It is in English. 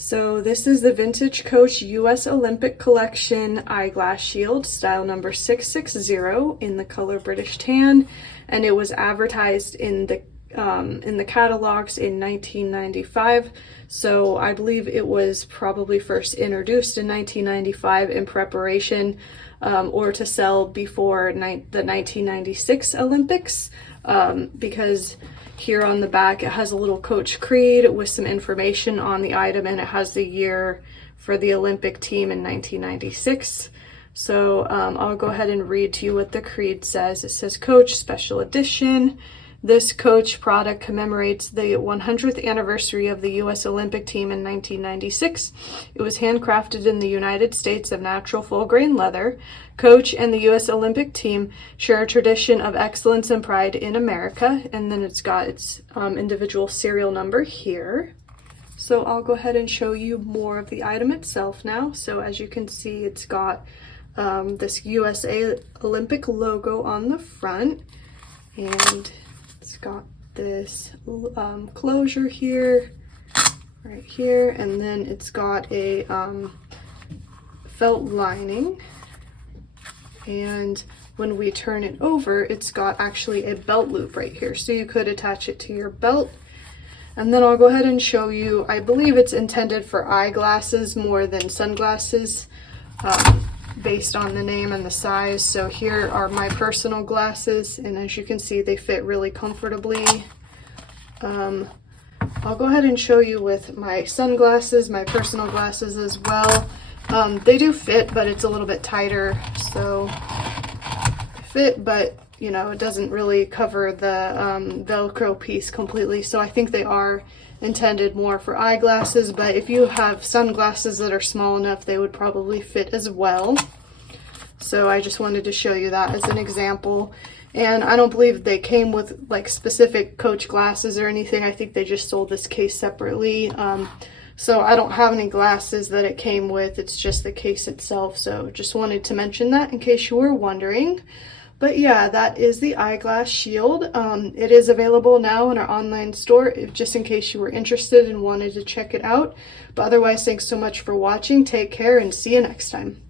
So this is the Vintage Coach US Olympic Collection Eyeglass Shield, style number 660 in the color British Tan, and it was advertised in the catalogs in 1995. So I believe it was probably first introduced in 1995 in preparation or to sell before the 1996 Olympics, because here on the back it has a little Coach Creed with some information on the item, and it has the year for the Olympic team in 1996. So I'll go ahead and read to you what the Creed says. It says, Coach Special Edition. This Coach product commemorates the 100th anniversary of the U.S. Olympic team in 1996. It was handcrafted in the United States of natural full-grain leather. Coach and the U.S. Olympic team share a tradition of excellence and pride in America. And then it's got its individual serial number here. So I'll go ahead and show you more of the item itself now. So as you can see, it's got this USA Olympic logo on the front, and it's got this closure here, right here, and then it's got a felt lining, and when we turn it over, it's got actually a belt loop right here, so you could attach it to your belt. And then I'll go ahead and show you, I believe it's intended for eyeglasses more than sunglasses, based on the name and the size. So here are my personal glasses, and as you can see, they fit really comfortably. I'll go ahead and show you with my sunglasses, my personal glasses as well. They do fit, but it's a little bit tighter, so fit, but you know, it doesn't really cover the Velcro piece completely. So I think they are intended more for eyeglasses, but if you have sunglasses that are small enough, they would probably fit as well. So I just wanted to show you that as an example. And I don't believe they came with like specific Coach glasses or anything. I think they just sold this case separately. So I don't have any glasses that it came with. It's just the case itself. So just wanted to mention that in case you were wondering. But yeah, that is the Eyeglass Shield. It is available now in our online store, just in case you were interested and wanted to check it out. But otherwise, thanks so much for watching. Take care and see you next time.